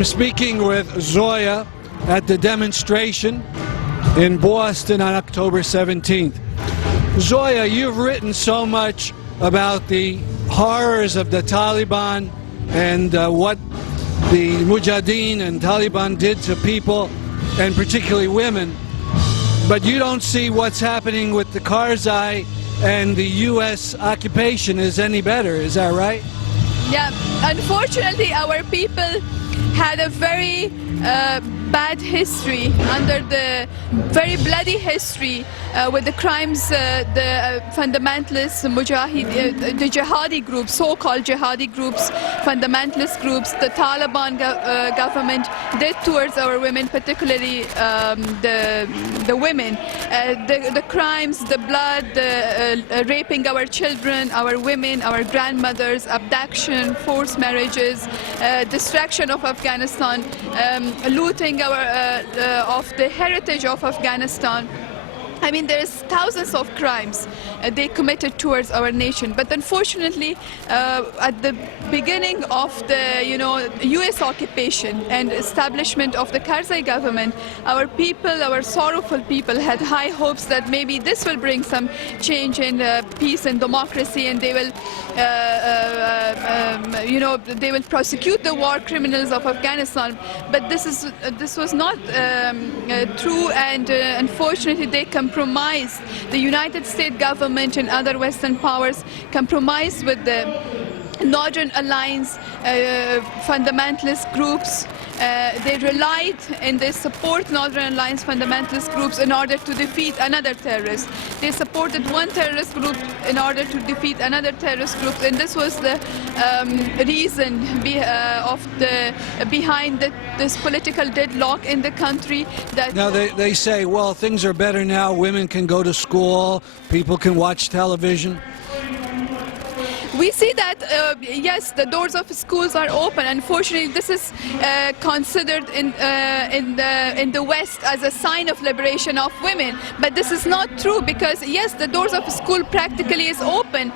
I'm speaking with Zoya at the demonstration in Boston on October 17th. Zoya, you've written so much about the horrors of the Taliban and what the Mujahideen and Taliban did to people, and particularly women, but you don't see what's happening with the Karzai and the U.S. occupation is any better, is that right? Yeah, unfortunately our people had a very bad history, under the very bloody history with the crimes the fundamentalists, the jihadi groups, so-called jihadi groups, fundamentalist groups, the Taliban government did towards our women, particularly the women. The crimes, the blood, the raping our children, our women, our grandmothers, abduction, forced marriages, destruction of Afghanistan, looting of the heritage of Afghanistan. I mean, there's thousands of crimes they committed towards our nation. But unfortunately, at the beginning of the U.S. occupation and establishment of the Karzai government, our people, our sorrowful people, had high hopes that maybe this will bring some change in peace and democracy, and they will, they will prosecute the war criminals of Afghanistan. But this was not true, and unfortunately, they compromised. The United States government and other Western powers compromised with the Northern Alliance fundamentalist groups. They relied and they support Northern Alliance fundamentalist groups in order to defeat another terrorist. They supported one terrorist group in order to defeat another terrorist group, and this was the reason behind this political deadlock in the country. That now they say, well, things are better now. Women can go to school. People can watch television. We see that, yes, the doors of schools are open. Unfortunately, this is considered in the West as a sign of liberation of women. But this is not true, because, yes, the doors of school practically is open,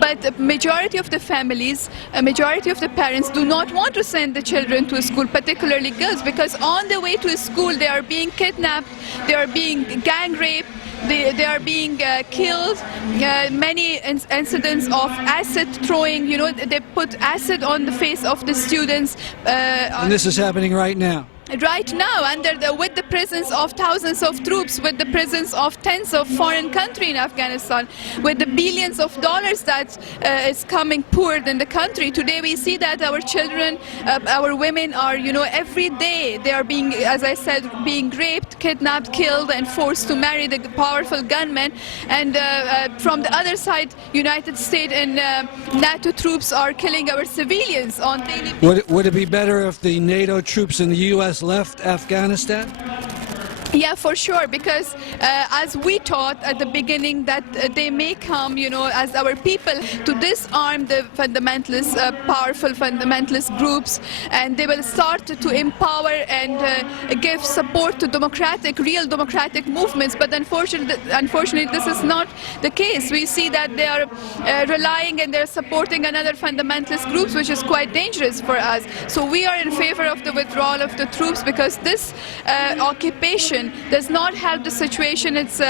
but the majority of the families, a majority of the parents do not want to send the children to school, particularly girls, because on the way to school they are being kidnapped, they are being gang raped, they are being killed. Many incidents of acid throwing, they put acid on the face of the students. And this is happening right now. Right now, with the presence of thousands of troops, with the presence of tens of foreign countries in Afghanistan, with the billions of dollars that is coming poured in the country. Today we see that our children, our women are, every day they are being, as I said, being raped, kidnapped, killed, and forced to marry the powerful gunmen. And from the other side, United States and NATO troops are killing our civilians on daily basis. Would it be better if the NATO troops in the U.S. left Afghanistan? Yeah, for sure, because as we thought at the beginning that they may come, as our people, to disarm the fundamentalist, powerful fundamentalist groups, and they will start to empower and give support to real democratic movements. But unfortunately, this is not the case. We see that they are relying and they're supporting another fundamentalist groups, which is quite dangerous for us. So we are in favor of the withdrawal of the troops, because this occupation does not help the situation. It's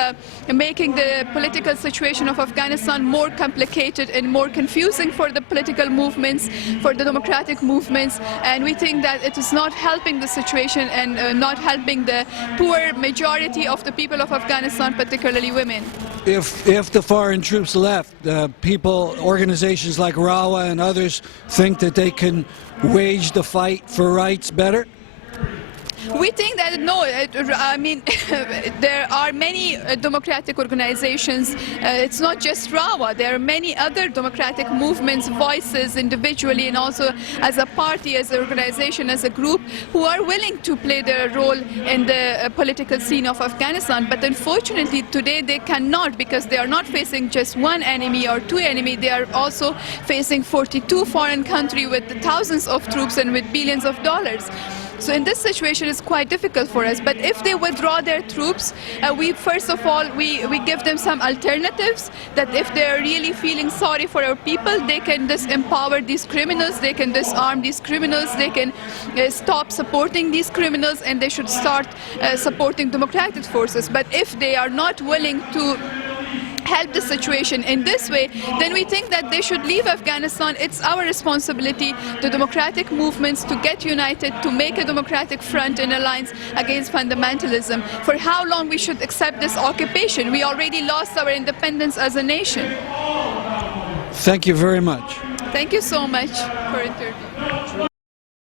making the political situation of Afghanistan more complicated and more confusing for the political movements, for the democratic movements, and we think that it is not helping the situation and not helping the poor majority of the people of Afghanistan, particularly women. If the foreign troops left, organizations like RAWA and others think that they can wage the fight for rights better? We think that no, I mean, there are many democratic organizations. It's not just RAWA. There are many other democratic movements, voices individually and also as a party, as an organization, as a group, who are willing to play their role in the political scene of Afghanistan. But unfortunately, today they cannot, because they are not facing just one enemy or two enemies. They are also facing 42 foreign countries with thousands of troops and with billions of dollars. So in this situation, it's quite difficult for us. But if they withdraw their troops, we first of all, we give them some alternatives, that if they're really feeling sorry for our people, they can disempower these criminals, they can disarm these criminals, they can stop supporting these criminals, and they should start supporting democratic forces. But if they are not willing to help the situation in this way, then we think that they should leave Afghanistan. It's our responsibility, the democratic movements, to get united, to make a democratic front and alliance against fundamentalism. For how long we should accept this occupation? We already lost our independence as a nation. Thank you very much. Thank you so much for interviewing.